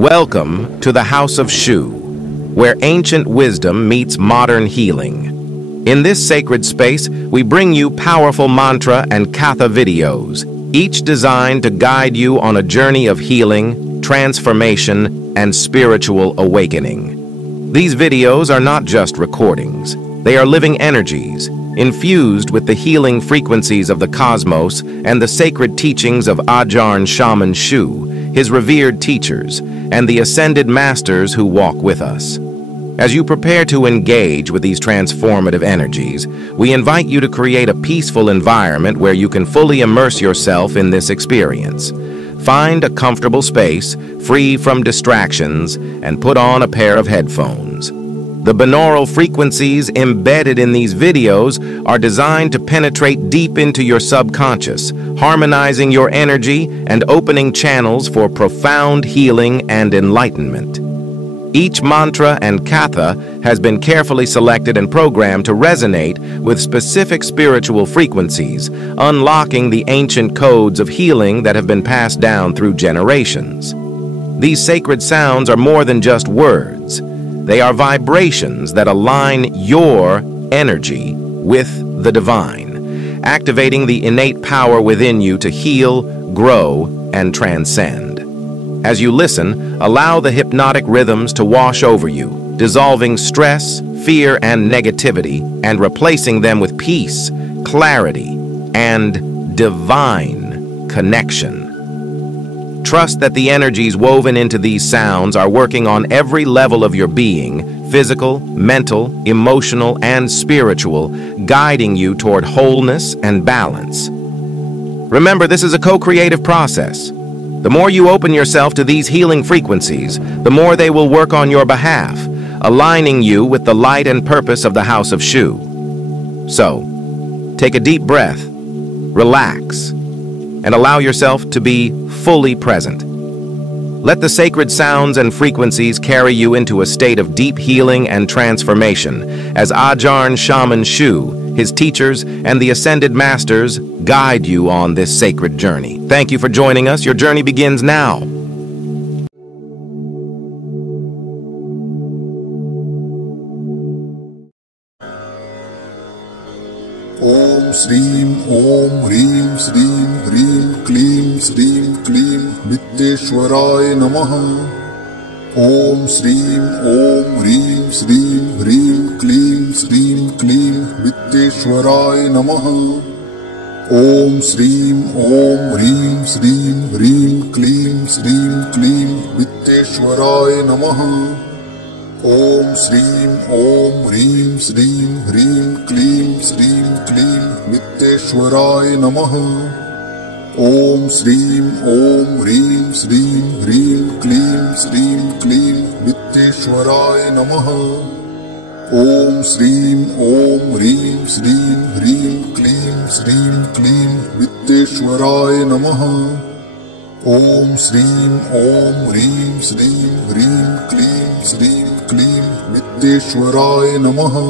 Welcome to the House of Shu, where ancient wisdom meets modern healing. In this sacred space, we bring you powerful mantra and katha videos, each designed to guide you on a journey of healing, transformation, and spiritual awakening. These videos are not just recordings. They are living energies, infused with the healing frequencies of the cosmos and the sacred teachings of Ajahn Shaman Shu, his revered teachers, and the ascended masters who walk with us. As you prepare to engage with these transformative energies, we invite you to create a peaceful environment where you can fully immerse yourself in this experience. Find a comfortable space, free from distractions, and put on a pair of headphones. The binaural frequencies embedded in these videos are designed to penetrate deep into your subconscious, harmonizing your energy and opening channels for profound healing and enlightenment. Each mantra and katha has been carefully selected and programmed to resonate with specific spiritual frequencies, unlocking the ancient codes of healing that have been passed down through generations. These sacred sounds are more than just words. They are vibrations that align your energy with the divine, activating the innate power within you to heal, grow, and transcend. As you listen, allow the hypnotic rhythms to wash over you, dissolving stress, fear, and negativity, and replacing them with peace, clarity, and divine connection. Trust that the energies woven into these sounds are working on every level of your being, physical, mental, emotional, and spiritual, guiding you toward wholeness and balance. Remember, this is a co-creative process. The more you open yourself to these healing frequencies, the more they will work on your behalf, aligning you with the light and purpose of the House of Shu. So, take a deep breath, relax, and allow yourself to be fully present. Let the sacred sounds and frequencies carry you into a state of deep healing and transformation as Ajahn Shaman Shu, his teachers, and the ascended masters guide you on this sacred journey. Thank you for joining us. Your journey begins now. Om Shrim Om Hrim Shrim Hrim Klim Shrim Klim Vitteshwaraya Namaha. Om Shrim Om Hrim Shrim Hrim Klim Shrim Klim Vitteshwaraya Namaha. Om Shrim Om Hrim Shrim Hrim Klim Shrim Klim Vitteshwaraya Namaha. Om Shrim Om Hrim Shrim Hrim Klim Shrim Klim Vitteshwaraya Namaha. Om Shrim Om Hrim Shrim Hrim Klim Shrim Klim Vitteshwaraya Namaha. Om Shrim Om Hrim Shrim Hrim Klim Shrim Klim Vitteshwaraya Namaha. Om Shrim Om Hrim Shrim Hrim Klim Shrim Klim Vitteshwaraya Namaha.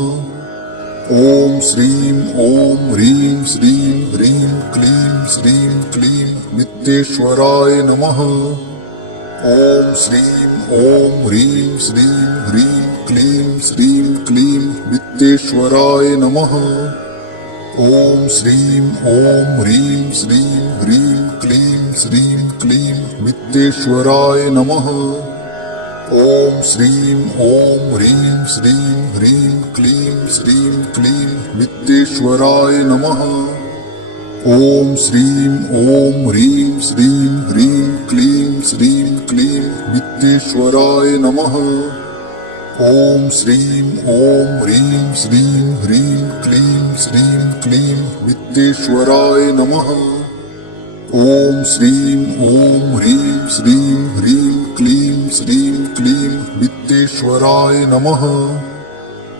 Om Shrim Om Hrim Shrim Hrim Klim Shrim Klim Vitteshwaraya Namaha. Om Shrim Om Hrim Shrim Hrim Klim Shrim Klim Vitteshwaraya Namaha. Om Shrim Om Hrim Shrim Hrim Klim Shrim Klim Vitteshwaraya Namaha. Om Shrim Om Hrim Shrim Hrim Klim Shrim Klim Vitteshwaraya Namaha. Om Shrim Om Hrim Shrim Hrim Klim Shrim Klim Vitteshwaraya Namaha. Om Shrim Om Hrim Shrim Hrim Klim Shrim Klim Vitteshwaraya Namaha. Om Shrim Om Hrim Shrim Hrim Klim Shrim Klim Vitteshwaraya Namaha.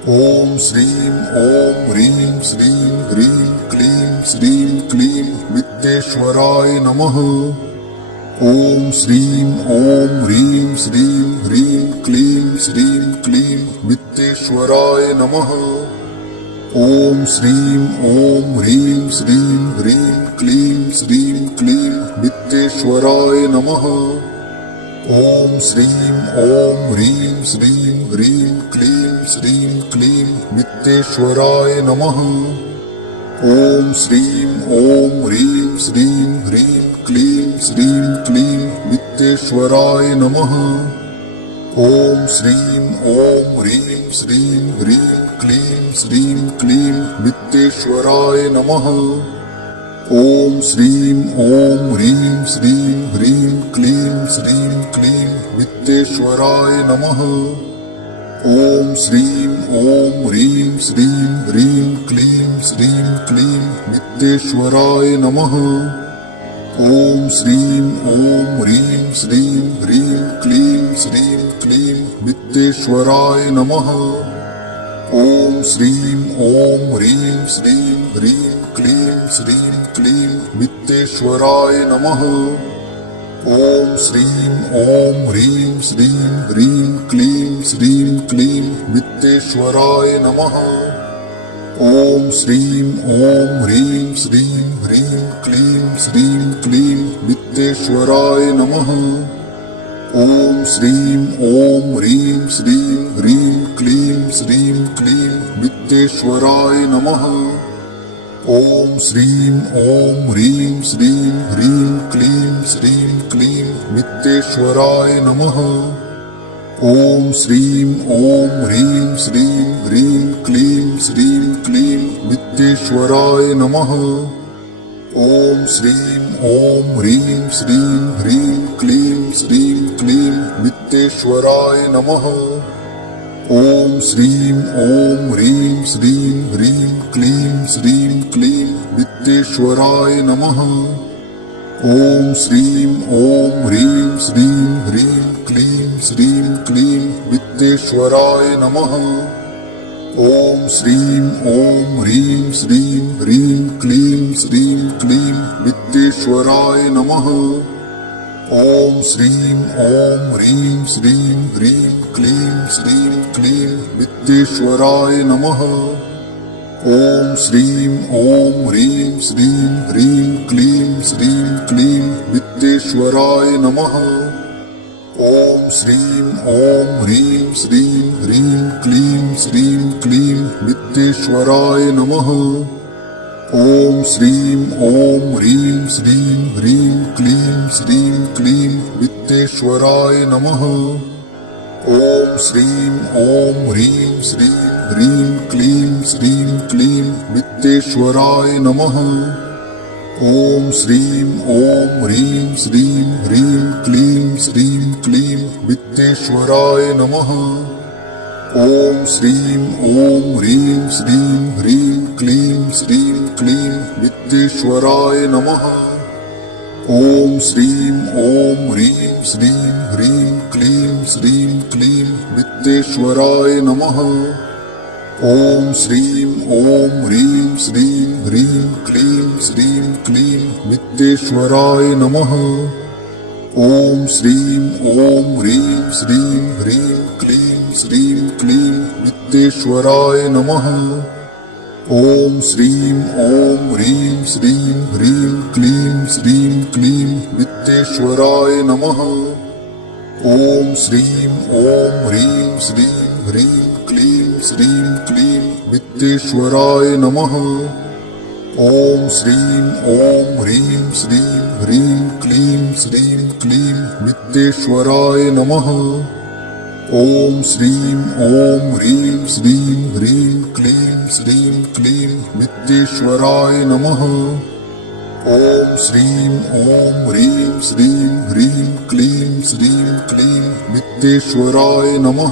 Om Shrim Om Hrim Shrim Hrim Klim Shrim Klim Vitteshwaraya Namaha. Om Shrim Om Hrim Shrim Hrim Klim Shrim Klim Vitteshwaraya Namaha. Om Shrim Om Hrim Shrim Hrim Klim Shrim Klim Vitteshwaraya Namaha. ॐ श्रीं ॐ ह्रीं श्रीं ह्रीं क्लीं श्रीं क्लीं वित्तेश्वराय नमः। ॐ श्रीं ॐ ह्रीं श्रीं ह्रीं क्लीं श्रीं क्लीं वित्तेश्वराय नमः। ॐ श्रीं ॐ ह्रीं श्रीं ह्रीं क्लीं श्रीं क्लीं वित्तेश्वराय नमः। ॐ श्रीं ॐ ह्रीं श्रीं ह्रीं क्लीं श्रीं क्लीं वित्तेश्वराय नमः। ॐ श्रीं ॐ ह्रीं श्रीं ह्रीं क्लीं श्रीं क्लीं वित्तेश्वराय नमः। ॐ श्रीं ॐ ह्रीं श्रीं ह्रीं क्लीं श्रीं क्लीं वित्तेश्वराय नमः। ॐ श्रीं ॐ ह्रीं श्रीं ह्रीं क्लीं श्रीं क्लीं वित्तेश्वराय नमः। ॐ श्रीं ॐ ह्रीं श्रीं ह्रीं क्लीं श्रीं क्लीं वित्तेश्वराय नमः। ॐ श्रीं ॐ ह्रीं श्रीं ह्रीं क्लीं श्रीं क्लीं वित्तेश्वराय नमः। ॐ श्रीं ॐ ह्रीं श्रीं ह्रीं क्लीं श्रीं क्लीं वित्तेश्वराय नमः। ॐ श्रीं ॐ ह्रीं श्रीं ह्रीं क्लीं श्रीं क्लीं वित्तेश्वराय नमः। ॐ श्रीं ॐ ह्रीं श्रीं ह्रीं क्लीं श्रीं क्लीं वित्तेश्वराय नमः। ॐ श्रीं ॐ ह्रीं श्रीं ह्रीं क्लीं श्रीं क्लीं वित्तेश्वराय नमः। ॐ श्रीं ॐ ह्रीं श्रीं ह्रीं क्लीं श्रीं क्लीं वित्तेश्वराय नमः। ॐ श्रीं ॐ ह्रीं श्रीं ह्रीं क्लीं श्रीं क्लीं वित्तेश्वराय नमः। ॐ श्रीं ॐ ह्रीं श्रीं ह्रीं क्लीं श्रीं क्लीं वित्तेश्वराय नमः। ॐ श्रीं ॐ ह्रीं श्रीं ह्रीं क्लीं श्रीं क्लीं वित्तेश्वराय नमः। ॐ श्रीं ॐ ह्रीं श्रीं ह्रीं क्लीं श्रीं क्लीं वित्तेश्वराय नमः। ॐ श्रीं ॐ ह्रीं श्रीं ह्रीं क्लीं श्रीं क्लीं वित्तेश्वराय नमः। ॐ श्रीं ॐ ह्रीं श्रीं ह्रीं क्लीं श्रीं क्लीं वित्तेश्वराय नमः। ॐ श्रीं ॐ ह्रीं श्रीं ह्रीं क्लीं श्रीं क्लीं वित्तेश्वराय नमः। ॐ श्रीं ॐ ह्रीं श्रीं ह्रीं क्लीं श्रीं क्लीं वित्तेश्वराय नमः। ॐ श्रीं ॐ ह्रीं श्रीं ह्रीं क्लीं श्रीं क्लीं वित्तेश्वराय नमः। ॐ श्रीं ॐ ह्रीं श्रीं ह्रीं क्लीं श्रीं क्लीं वित्तेश्वराय नमः। ॐ श्रीं ॐ ह्रीं श्रीं ह्रीं क्लीं श्रीं क्लीं वित्तेश्वराय नमः। ॐ श्रीं ॐ ह्रीं श्रीं ह्रीं क्लीं श्रीं क्लीं वित्तेश्वराय नमः। ॐ श्रीं ॐ ह्रीं श्रीं ह्रीं क्लीं श्रीं क्लीं वित्तेश्वराय नमः। ॐ श्रीं ॐ ह्रीं श्रीं ह्रीं क्लीं श्रीं क्लीं वित्तेश्वराय नमः। ॐ श्रीं ॐ ह्रीं श्रीं ह्रीं क्लीं श्रीं क्लीं वित्तेश्वराय नमः। ॐ श्रीं ॐ ह्रीं श्रीं ह्रीं क्लीं श्रीं क्लीं वित्तेश्वराय नमः। ॐ श्रीं ॐ ह्रीं श्रीं ह्रीं क्लीं श्रीं क्लीं वित्तेश्वराय नमः।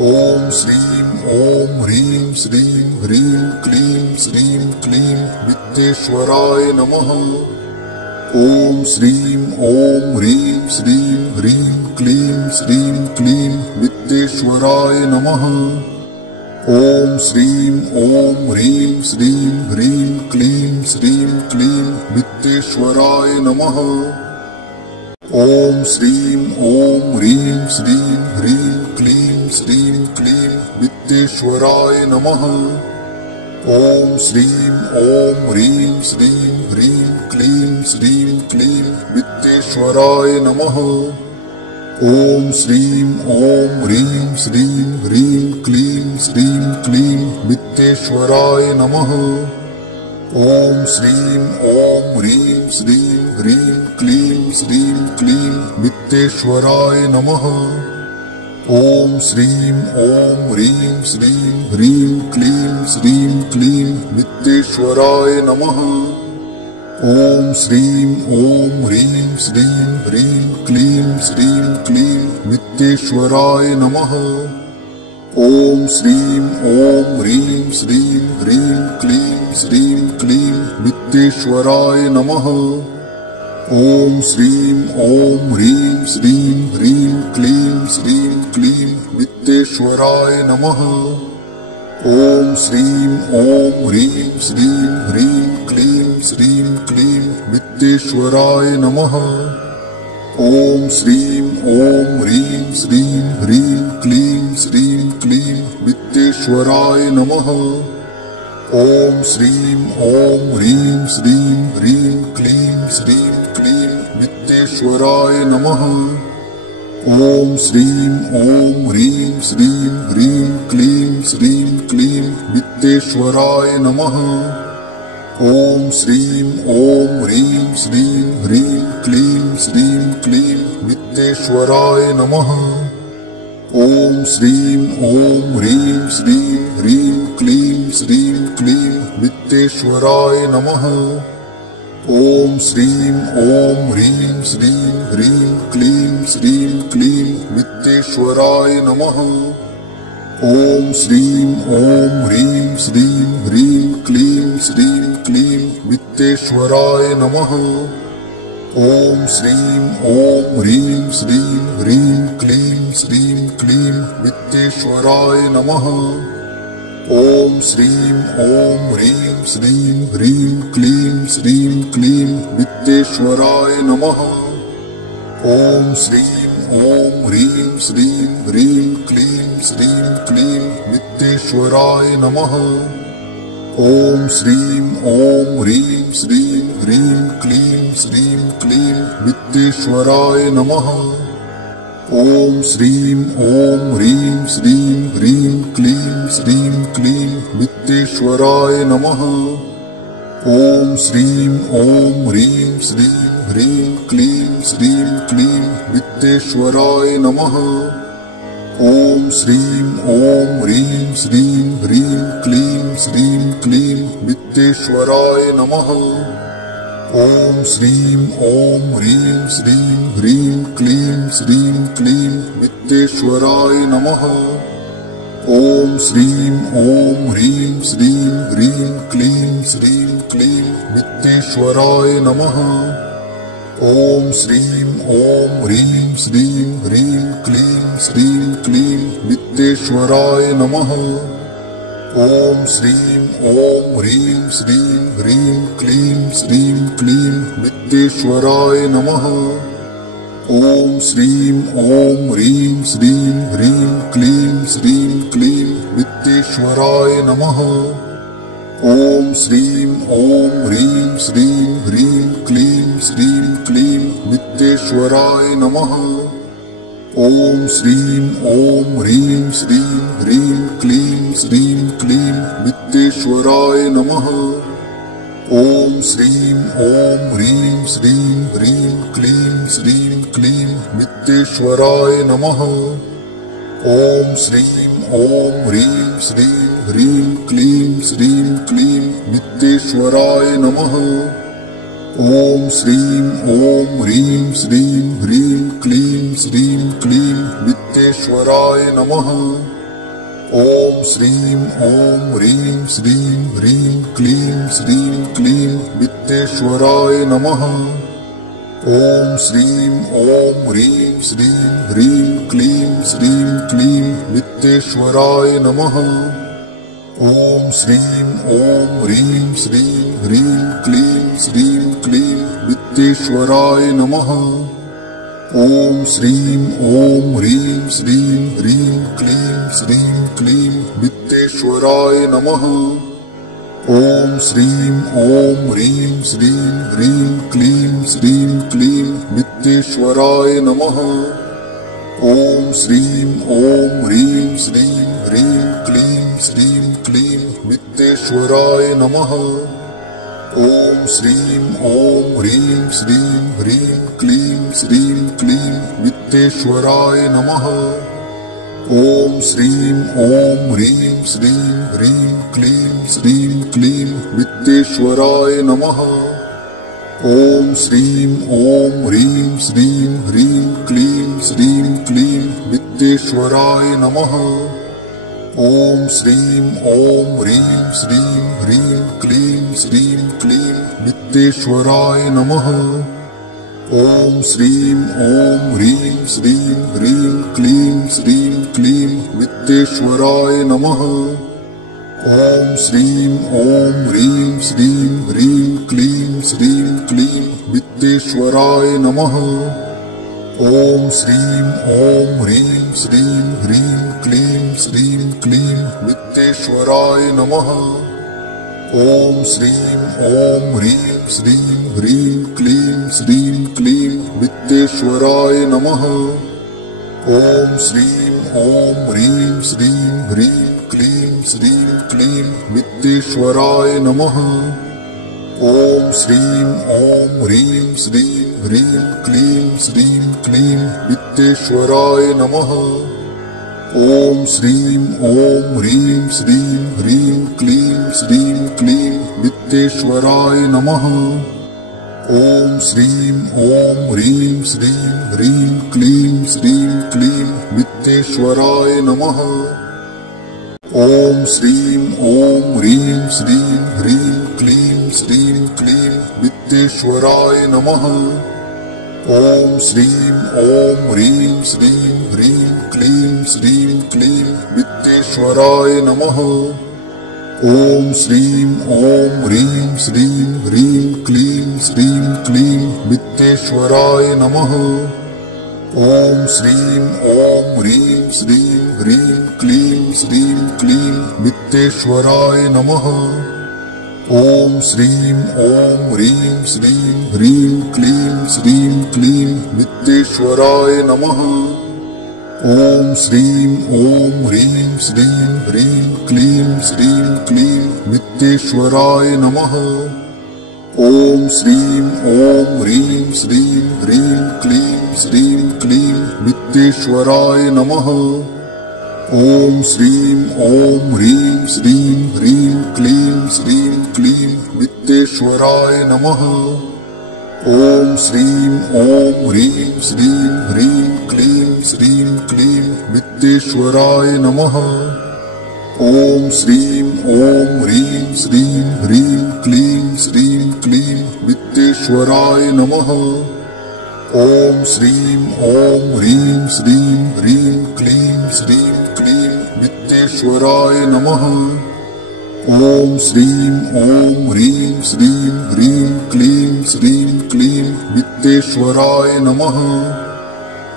ॐ श्रीं ॐ ह्रीं श्रीं ह्रीं क्लीं श्रीं क्लीं वित्तेश्वराय नमः। ॐ श्रीं ॐ ह्रीं श्रीं ह्रीं क्लीं श्रीं क्लीं वित्तेश्वराय नमः। ॐ श्रीं ॐ ह्रीं श्रीं ह्रीं क्लीं श्रीं क्लीं वित्तेश्वराय नमः। ॐ श्रीं ॐ ह्रीं श्रीं ह्रीं क्लीं श्रीं क्लीं वित्तेश्वराय नमः। ॐ श्रीं ॐ ह्रीं श्रीं ह्रीं क्लीं श्रीं क्लीं वित्तेश्वराय नमः। ॐ श्रीं ॐ ह्रीं श्रीं ह्रीं क्लीं श्रीं क्लीं वित्तेश्वराय नमः। ॐ श्रीं ॐ ह्रीं श्रीं ह्रीं क्लीं श्रीं क्लीं वित्तेश्वराय नमः। ॐ श्रीं ॐ ह्रीं श्रीं ह्रीं क्लीं श्रीं क्लीं वित्तेश्वराय नमः। ॐ श्रीं ॐ ह्रीं श्रीं ह्रीं क्लीं श्रीं क्लीं वित्तेश्वराय नमः। ॐ श्रीं ॐ ह्रीं श्रीं ह्रीं क्लीं श्रीं क्लीं वित्तेश्वराय नमः। ॐ श्रीं ॐ ह्रीं श्रीं ह्रीं क्लीं श्रीं क्लीं वित्तेश्वराय नमः। ॐ श्रीं ॐ ह्रीं श्रीं ह्रीं क्लीं श्रीं क्लीं वित्तेश्वराय नमः। ॐ श्रीं ॐ ह्रीं श्रीं ह्रीं क्लीं श्रीं क्लीं वित्तेश्वराय नमः। ॐ श्रीं ॐ ह्रीं श्रीं ह्रीं क्लीं श्रीं क्लीं वित्तेश्वराय नमः। ॐ श्रीं ॐ ह्रीं श्रीं ह्रीं क्लीं श्रीं क्लीं वित्तेश्वराय नमः। ॐ श्रीं ॐ ह्रीं श्रीं ह्रीं क्लीं श्रीं क्लीं वित्तेश्वराय नमः। ॐ श्रीं ॐ ह्रीं श्रीं ह्रीं क्लीं श्रीं क्लीं वित्तेश्वराय नमः। ॐ श्रीं ॐ ह्रीं श्रीं ह्रीं क्लीं श्रीं क्लीं वित्तेश्वराय नमः। ॐ श्रीं ॐ ह्रीं श्रीं ह्रीं क्लीं श्रीं क्लीं वित्तेश्वराय नमः। ॐ श्रीं ॐ ह्रीं श्रीं ह्रीं क्लीं श्रीं क्लीं वित्तेश्वराय नमः। ॐ श्रीं ॐ ह्रीं श्रीं ह्रीं क्लीं श्रीं क्लीं वित्तेश्वराय नमः। ॐ श्रीं ॐ ह्रीं श्रीं ह्रीं क्लीं श्रीं क्लीं वित्तेश्वराय नमः। ॐ श्रीं ॐ ह्रीं श्रीं ह्रीं क्लीं श्रीं क्लीं वित्तेश्वराय नमः। ॐ श्रीं ॐ ह्रीं श्रीं ह्रीं क्लीं श्रीं क्लीं वित्तेश्वराय नमः। ॐ श्रीं ॐ ह्रीं श्रीं ह्रीं क्लीं श्रीं क्लीं वित्तेश्वराय नमः। ॐ श्रीं ॐ ह्रीं श्रीं ह्रीं क्लीं श्रीं क्लीं वित्तेश्वराय नमः। ॐ श्रीं ॐ ह्रीं श्रीं ह्रीं क्लीं श्रीं क्लीं वित्तेश्वराय नमः। ॐ श्रीं ॐ ह्रीं श्रीं ह्रीं क्लीं श्रीं क्लीं वित्तेश्वराय नमः। ॐ श्रीं ॐ ह्रीं श्रीं ह्रीं क्लीं श्रीं क्लीं वित्तेश्वराय नमः। ॐ श्रीं ॐ ह्रीं श्रीं ह्रीं क्लीं श्रीं क्लीं वित्तेश्वराय नमः। ॐ श्रीं ॐ ह्रीं श्रीं ह्रीं क्लीं श्रीं क्लीं वित्तेश्वराय नमः। ॐ श्रीं ॐ ह्रीं श्रीं ह्रीं क्लीं श्रीं क्लीं वित्तेश्वराय नमः। ॐ श्रीं ॐ ह्रीं श्रीं ह्रीं क्लीं श्रीं क्लीं वित्तेश्वराय नमः। ॐ श्रीं ॐ ह्रीं श्रीं ह्रीं क्लीं श्रीं क्लीं वित्तेश्वराय नमः। ॐ श्रीं ॐ ह्रीं श्रीं ह्रीं क्लीं श्रीं क्लीं वित्तेश्वराय नमः। ॐ श्रीं ॐ ह्रीं श्रीं ह्रीं क्लीं श्रीं क्लीं वित्तेश्वराय नमः। ॐ श्रीं ॐ ह्रीं श्रीं ह्रीं क्लीं श्रीं क्लीं वित्तेश्वराय नमः। ॐ श्रीं ॐ ह्रीं श्रीं ह्रीं क्लीं श्रीं क्लीं वित्तेश्वराय नमः। ॐ श्रीं ॐ ह्रीं श्रीं ह्रीं क्लीं श्रीं क्लीं वित्तेश्वराय नमः। ॐ श्रीं ॐ ह्रीं श्रीं ह्रीं क्लीं श्रीं क्लीं वित्तेश्वराय नमः। ॐ श्रीं ॐ ह्रीं श्रीं ह्रीं क्लीं श्रीं क्लीं वित्तेश्वराय नमः। श्रीं ॐ ह्रीं श्रीं ह्रीं क्लीं श्रीं क्लीं वित्तेश्वराय नमः। ॐ श्रीं ॐ ह्रीं श्रीं ह्रीं क्लीं श्रीं क्लीं वित्तेश्वराय नमः। ॐ श्रीं ॐ ह्रीं श्रीं ह्रीं क्लीं श्रीं क्लीं वित्तेश्वराय नमः। ॐ श्रीं ॐ ह्रीं श्रीं ह्रीं क्लीं श्रीं क्लीं वित्तेश्वराय नमः। ॐ श्रीं ॐ ह्रीं श्रीं ह्रीं क्लीं श्रीं क्लीं वित्तेश्वराय नमः। ॐ श्रीं ॐ ह्रीं श्रीं ह्रीं क्लीं श्रीं क्लीं वित्तेश्वराय नमः। ॐ श्रीं ॐ ह्रीं श्रीं ह्रीं क्लीं श्रीं क्लीं वित्तेश्वराय नमः। ॐ श्रीं ॐ ह्रीं श्रीं ह्रीं क्लीं श्रीं क्लीं वित्तेश्वराय नमः। ॐ श्रीं ॐ ह्रीं श्रीं ह्रीं क्लीं श्रीं क्लीं वित्तेश्वराय नमः। ॐ श्रीं ॐ ह्रीं श्रीं ह्रीं क्लीं श्रीं क्लीं वित्तेश्वराय नमः। ॐ श्रीं ॐ ह्रीं श्रीं ह्रीं क्लीं श्रीं क्लीं वित्तेश्वराय नमः। ॐ श्रीं ॐ ह्रीं श्रीं ह्रीं क्लीं श्रीं क्लीं वित्तेश्वराय नमः। ॐ श्रीं ॐ ह्रीं श्रीं ह्रीं क्लीं श्रीं क्लीं वित्तेश्वराय नमः। ॐ श्रीं ॐ ह्रीं श्रीं ह्रीं क्लीं श्रीं क्लीं वित्तेश्वराय नमः। ॐ श्रीं ॐ ह्रीं श्रीं ह्रीं क्लीं श्रीं क्लीं वित्तेश्वराय नमः। ॐ श्रीं ॐ ह्रीं श्रीं ह्रीं क्लीं श्रीं क्लीं वित्तेश्वराय नमः। ॐ श्रीं ॐ ह्रीं श्रीं ह्रीं क्लीं श्रीं क्लीं वित्तेश्वराय नमः। ॐ श्रीं ॐ ह्रीं श्रीं ह्रीं क्लीं श्रीं क्लीं वित्तेश्वराय नमः। ॐ श्रीं ॐ ह्रीं श्रीं ह्रीं क्लीं श्रीं क्लीं वित्तेश्वराय नमः। ॐ श्रीं ॐ ह्रीं श्रीं ह्रीं क्लीं श्रीं क्लीं वित्तेश्वराय नमः। ॐ श्रीं ॐ ह्रीं श्रीं ह्रीं क्लीं श्रीं क्लीं वित्तेश्वराय नमः। ॐ श्रीं ॐ ह्रीं श्रीं ह्रीं क्लीं श्रीं क्लीं वित्तेश्वराय नमः। ॐ श्रीं ॐ ह्रीं श्रीं ह्रीं क्लीं श्रीं क्लीं वित्तेश्वराय नमः। ॐ श्रीं ॐ ह्रीं श्रीं ह्रीं क्लीं श्रीं क्लीं वित्तेश्वराय नमः। ॐ श्रीं ॐ ह्रीं श्रीं ह्रीं क्लीं श्रीं क्लीं वित्तेश्वराय नमः।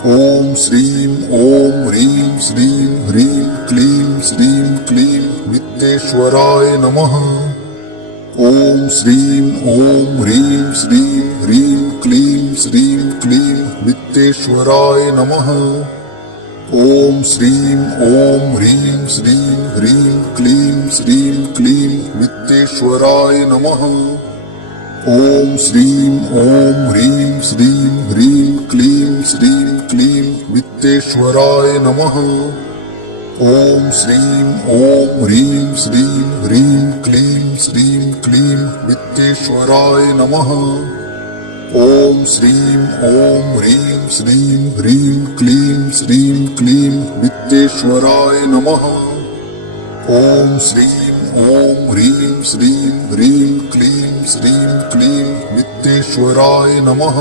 ॐ श्रीं ॐ ह्रीं श्रीं ह्रीं क्लीं श्रीं क्लीं वित्तेश्वराय नमः। ॐ श्रीं ॐ ह्रीं श्रीं ह्रीं क्लीं श्रीं क्लीं वित्तेश्वराय नमः। ॐ श्रीं ॐ ह्रीं श्रीं ह्रीं क्लीं श्रीं क्लीं वित्तेश्वराय नमः। ॐ श्रीं ॐ ह्रीं श्रीं ह्रीं क्लीं श्रीं क्लीं वित्तेश्वराय नमः। ॐ श्रीं ॐ ह्रीं श्रीं ह्रीं क्लीं श्रीं क्लीं वित्तेश्वराय नमः। ॐ श्रीं ॐ ह्रीं श्रीं ह्रीं क्लीं श्रीं क्लीं वित्तेश्वराय नमः। ॐ श्रीं ॐ ह्रीं श्रीं ह्रीं क्लीं श्रीं क्लीं वित्तेश्वराय नमः।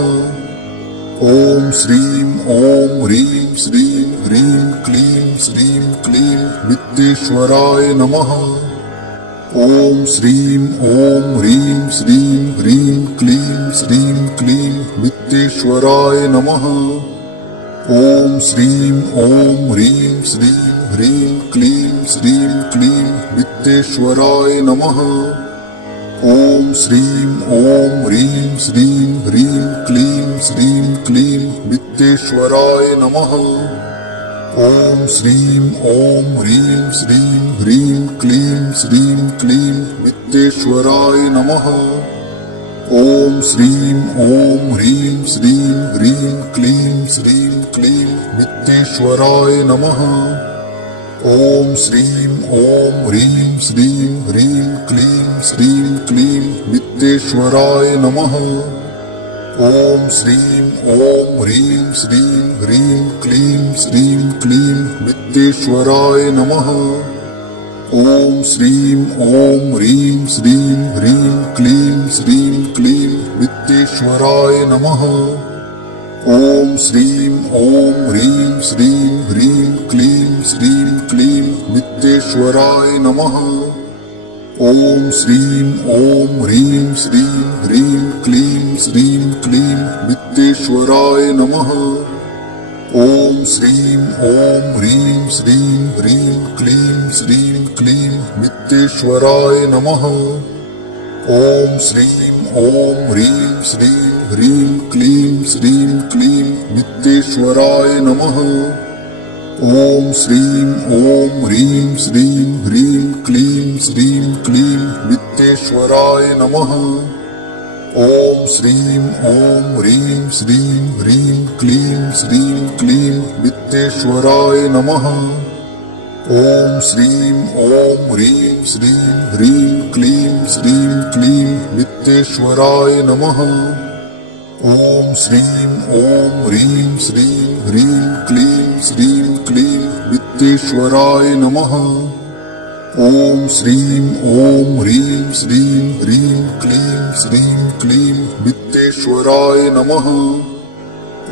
ॐ श्रीं ॐ ह्रीं श्रीं ह्रीं क्लीं श्रीं क्लीं वित्तेश्वराय नमः। ॐ श्रीं ॐ ह्रीं श्रीं ह्रीं क्लीं श्रीं क्लीं वित्तेश्वराय नमः। ॐ श्रीं ॐ ह्रीं श्रीं ह्रीं क्लीं श्रीं क्लीं वित्तेश्वराय नमः। ॐ श्रीं ॐ ह्रीं श्रीं ह्रीं क्लीं श्रीं क्लीं वित्तेश्वराय नमः। ॐ श्रीं ॐ ह्रीं श्रीं ह्रीं क्लीं श्रीं क्लीं वित्तेश्वराय नमः। ॐ श्रीं ॐ ह्रीं श्रीं ह्रीं क्लीं श्रीं क्लीं वित्तेश्वराय नमः। ॐ श्रीं ॐ ह्रीं श्रीं ह्रीं क्लीं श्रीं क्लीं वित्तेश्वराय नमः। ॐ श्रीं ॐ ह्रीं श्रीं ह्रीं क्लीं श्रीं क्लीं वित्तेश्वराय नमः। ॐ श्रीं ॐ ह्रीं श्रीं ह्रीं क्लीं श्रीं क्लीं वित्तेश्वराय नमः। ॐ श्रीं ॐ ह्रीं श्रीं ह्रीं क्लीं श्रीं क्लीं वित्तेश्वराय नमः। ॐ श्रीं ॐ ह्रीं श्रीं ह्रीं क्लीं श्रीं क्लीं वित्तेश्वराय नमः। ॐ श्रीं ॐ ह्रीं श्रीं ह्रीं क्लीं श्रीं क्लीं वित्तेश्वराय नमः। ॐ श्रीं ॐ ह्रीं श्रीं ह्रीं क्लीं श्रीं क्लीं वित्तेश्वराय नमः। ॐ श्रीं ॐ ह्रीं श्रीं ह्रीं क्लीं श्रीं क्लीं वित्तेश्वराय नमः। ॐ श्रीं ॐ ह्रीं श्रीं ह्रीं क्लीं श्रीं क्लीं वित्तेश्वराय नमः। ॐ श्रीं ॐ ह्रीं श्रीं ह्रीं क्लीं श्रीं क्लीं वित्तेश्वराय नमः। ॐ श्रीं ॐ ह्रीं श्रीं ह्रीं क्लीं श्रीं क्लीं वित्तेश्वराय नमः। ॐ श्रीं ॐ ह्रीं श्रीं ह्रीं क्लीं श्रीं क्लीं वित्तेश्वराय नमः।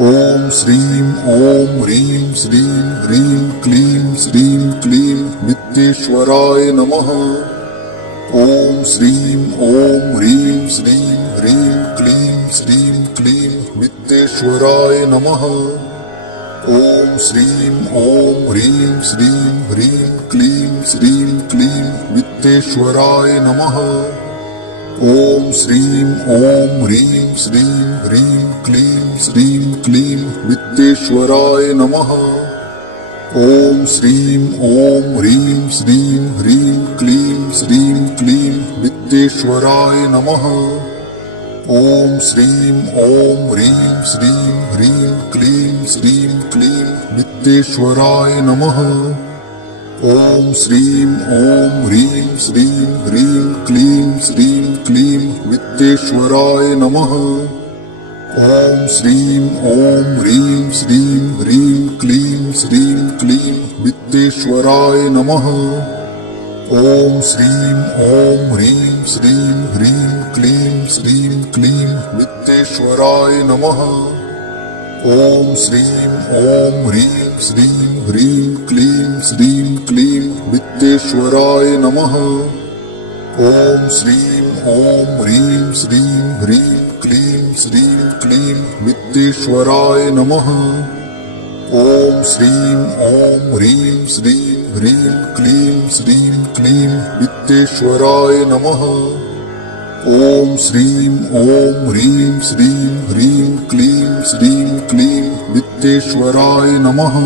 ॐ श्रीं ॐ ह्रीं श्रीं ह्रीं क्लीं श्रीं क्लीं वित्तेश्वराय नमः। ॐ श्रीं ॐ ह्रीं श्रीं ह्रीं क्लीं श्रीं क्लीं वित्तेश्वराय नमः। ॐ श्रीं ॐ ह्रीं श्रीं ह्रीं क्लीं श्रीं क्लीं वित्तेश्वराय नमः। ॐ श्रीं ॐ ह्रीं श्रीं ह्रीं क्लीं श्रीं क्लीं वित्तेश्वराय नमः। ॐ श्रीं ॐ ह्रीं श्रीं ह्रीं क्लीं श्रीं क्लीं वित्तेश्वराय नमः। ॐ श्रीं ॐ ह्रीं श्रीं ह्रीं क्लीं श्रीं क्लीं वित्तेश्वराय नमः। ॐ श्रीं ॐ ह्रीं श्रीं ह्रीं क्लीं श्रीं क्लीं वित्तेश्वराय नमः। ॐ श्रीं ॐ ह्रीं श्रीं ह्रीं क्लीं श्रीं क्लीं वित्तेश्वराय नमः। ॐ श्रीं ॐ ह्रीं श्रीं ह्रीं क्लीं श्रीं क्लीं वित्तेश्वराय नमः। ॐ श्रीं ॐ ह्रीं श्रीं ह्रीं क्लीं श्रीं क्लीं वित्तेश्वराय नमः। ॐ श्रीं ॐ ह्रीं श्रीं ह्रीं क्लीं श्रीं क्लीं वित्तेश्वराय नमः। ॐ श्रीं ॐ ह्रीं श्रीं ह्रीं क्लीं श्रीं क्लीं वित्तेश्वराय नमः। ॐ श्रीं ॐ ह्रीं श्रीं ह्रीं क्लीं श्रीं क्लीं वित्तेश्वराय नमः।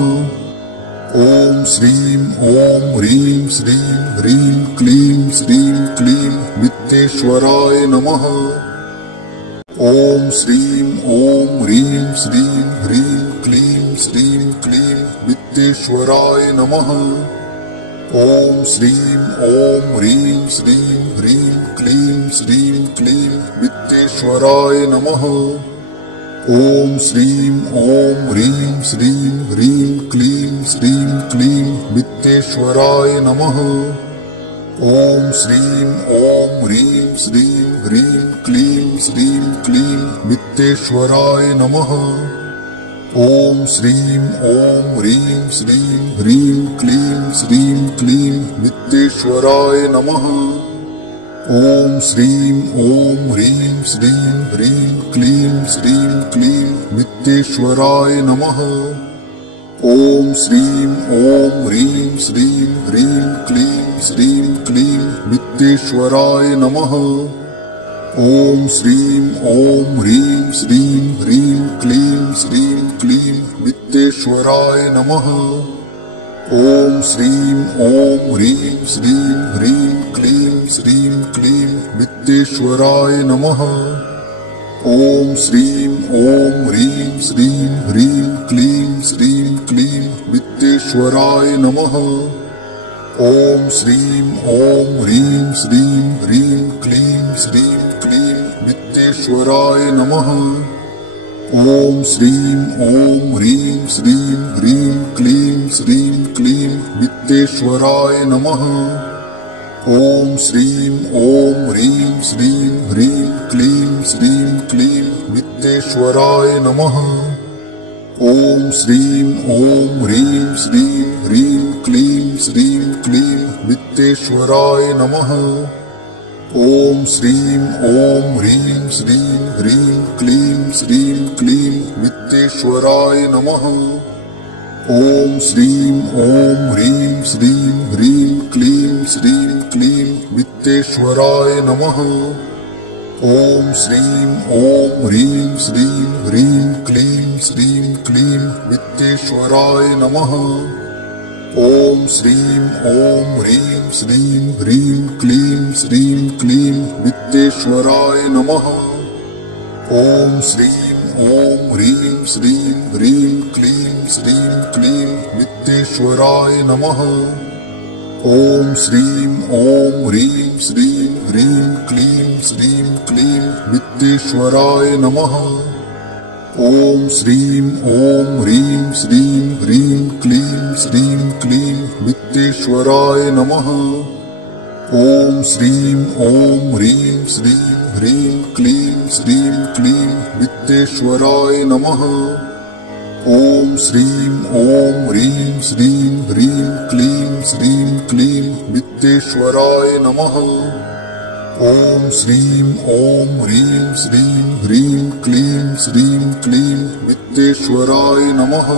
ॐ श्रीं ॐ ह्रीं श्रीं ह्रीं क्लीं श्रीं क्लीं वित्तेश्वराय नमः। ॐ श्रीं ॐ ह्रीं श्रीं ह्रीं क्लीं श्रीं क्लीं वित्तेश्वराय नमः। ॐ श्रीं ॐ ह्रीं श्रीं ह्रीं क्लीं श्रीं क्लीं वित्तेश्वराय नमः। ॐ श्रीं ॐ ह्रीं श्रीं ह्रीं क्लीं श्रीं क्लीं वित्तेश्वराय नमः। ॐ श्रीं ॐ ह्रीं श्रीं ह्रीं क्लीं श्रीं क्लीं वित्तेश्वराय नमः। ॐ श्रीं ॐ ह्रीं श्रीं ह्रीं क्लीं श्रीं क्लीं वित्तेश्वराय नमः। ॐ श्रीं ॐ ह्रीं श्रीं ह्रीं क्लीं श्रीं क्लीं वित्तेश्वराय नमः। ॐ श्रीं ॐ ह्रीं श्रीं ह्रीं क्लीं श्रीं क्लीं वित्तेश्वराय नमः। ॐ श्रीं ॐ ह्रीं श्रीं ह्रीं क्लीं श्रीं क्लीं वित्तेश्वराय नमः। ॐ श्रीं ॐ ह्रीं श्रीं ह्रीं क्लीं श्रीं क्लीं वित्तेश्वराय नमः। ॐ श्रीं ॐ ह्रीं श्रीं ह्रीं क्लीं श्रीं क्लीं वित्तेश्वराय नमः। ॐ श्रीं ॐ ह्रीं श्रीं ह्रीं क्लीं श्रीं क्लीं वित्तेश्वराय नमः। ॐ श्रीं ॐ ह्रीं श्रीं ह्रीं क्लीं श्रीं क्लीं वित्तेश्वराय नमः। ॐ श्रीं ॐ ह्रीं श्रीं ह्रीं क्लीं श्रीं क्लीं वित्तेश्वराय नमः। ॐ श्रीं ॐ ह्रीं श्रीं ह्रीं क्लीं श्रीं क्लीं वित्तेश्वराय नमः। ॐ श्रीं ॐ ह्रीं श्रीं ह्रीं क्लीं श्रीं क्लीं वित्तेश्वराय नमः। ॐ श्रीं ॐ ह्रीं श्रीं ह्रीं क्लीं श्रीं क्लीं वित्तेश्वराय नमः। ॐ श्रीं ॐ ह्रीं श्रीं ह्रीं क्लीं श्रीं क्लीं वित्तेश्वराय नमः। ॐ श्रीं ॐ ह्रीं श्रीं ह्रीं क्लीं श्रीं क्लीं वित्तेश्वराय नमः। ॐ श्रीं ॐ ह्रीं श्रीं ह्रीं क्लीं श्रीं क्लीं वित्तेश्वराय नमः। ॐ श्रीं ॐ ह्रीं श्रीं ह्रीं क्लीं श्रीं क्लीं वित्तेश्वराय नमः। ॐ श्रीं ॐ ह्रीं श्रीं ह्रीं क्लीं श्रीं क्लीं वित्तेश्वराय नमः। ॐ श्रीं ॐ ह्रीं श्रीं ह्रीं क्लीं श्रीं क्लीं वित्तेश्वराय नमः। ॐ श्रीं ॐ ह्रीं श्रीं ह्रीं क्लीं श्रीं क्लीं वित्तेश्वराय नमः। ॐ श्रीं ॐ ह्रीं श्रीं ह्रीं क्लीं श्रीं क्लीं वित्तेश्वराय नमः।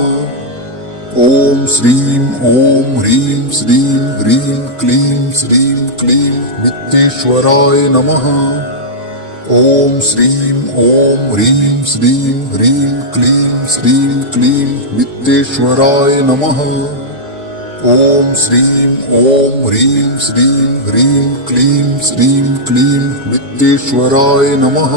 ॐ श्रीं ॐ ह्रीं श्रीं ह्रीं क्लीं श्रीं क्लीं वित्तेश्वराय नमः। ॐ श्रीं ॐ ह्रीं श्रीं ह्रीं क्लीं श्रीं क्लीं वित्तेश्वराय नमः। ॐ श्रीं ॐ ह्रीं श्रीं ह्रीं क्लीं श्रीं क्लीं वित्तेश्वराय नमः।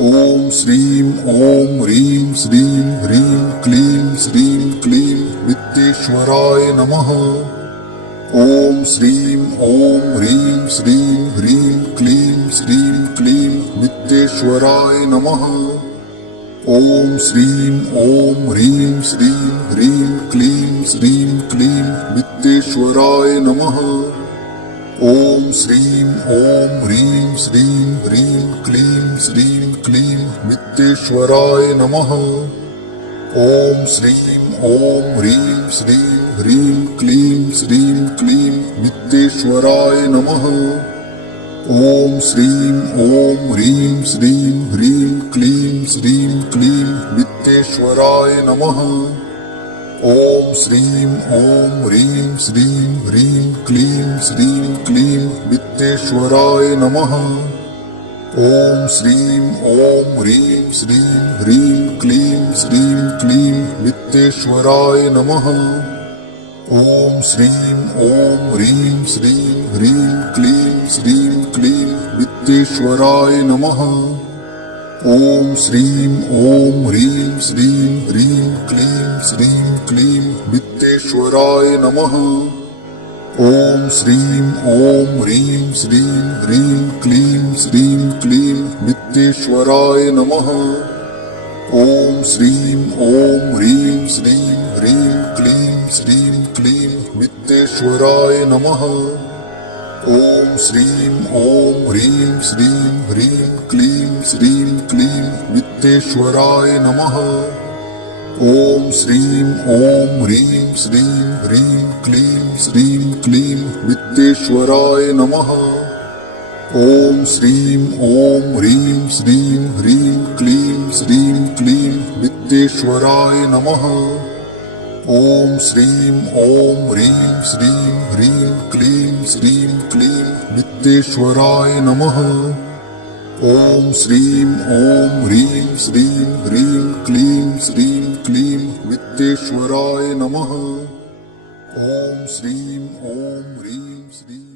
ॐ श्रीं ॐ ह्रीं श्रीं ह्रीं क्लीं श्रीं क्लीं वित्तेश्वराय नमः। ॐ श्रीं ॐ ह्रीं श्रीं ह्रीं क्लीं श्रीं क्लीं वित्तेश्वराय नमः। ॐ श्रीं ॐ ह्रीं श्रीं ह्रीं क्लीं श्रीं क्लीं वित्तेश्वराय नमः। ॐ श्रीं ॐ ह्रीं श्रीं ह्रीं क्लीं श्रीं क्लीं वित्तेश्वराय नमः। ॐ श्रीं ॐ ह्रीं श्रीं ह्रीं क्लीं श्रीं क्लीं वित्तेश्वराय नमः। ॐ श्रीं ॐ ह्रीं श्रीं ह्रीं क्लीं श्रीं क्लीं वित्तेश्वराय नमः। ॐ श्रीं ॐ ह्रीं श्रीं ह्रीं क्लीं श्रीं क्लीं वित्तेश्वराय नमः। ॐ श्रीं ॐ ह्रीं श्रीं ह्रीं क्लीं श्रीं क्लीं वित्तेश्वराय नमः। ॐ श्रीं ॐ ह्रीं श्रीं ह्रीं क्लीं श्रीं क्लीं वित्तेश्वराय नमः। ॐ श्रीं ॐ ह्रीं श्रीं ह्रीं क्लीं श्रीं क्लीं वित्तेश्वराय नमः। ॐ श्रीं ॐ ह्रीं श्रीं ह्रीं क्लीं श्रीं क्लीं वित्तेश्वराय नमः। ॐ श्रीं ॐ ह्रीं श्रीं ह्रीं क्लीं श्रीं क्लीं वित्तेश्वराय नमः। ॐ श्रीं ॐ ह्रीं श्रीं ह्रीं क्लीं श्रीं क्लीं वित्तेश्वराय नमः। ॐ श्रीं ॐ ह्रीं श्रीं ह्रीं क्लीं श्रीं क्लीं वित्तेश्वराय नमः। ॐ श्रीं ॐ ह्रीं श्रीं ह्रीं क्लीं श्रीं क्लीं वित्तेश्वराय नमः। ॐ श्रीं ॐ ह्रीं श्रीं ह्रीं क्लीं श्रीं क्लीं वित्तेश्वराय नमः। ॐ श्रीं ॐ ह्रीं श्रीं ह्रीं क्लीं श्रीं क्लीं वित्तेश्वराय नमः। ॐ श्रीं ॐ ह्रीं श्रीं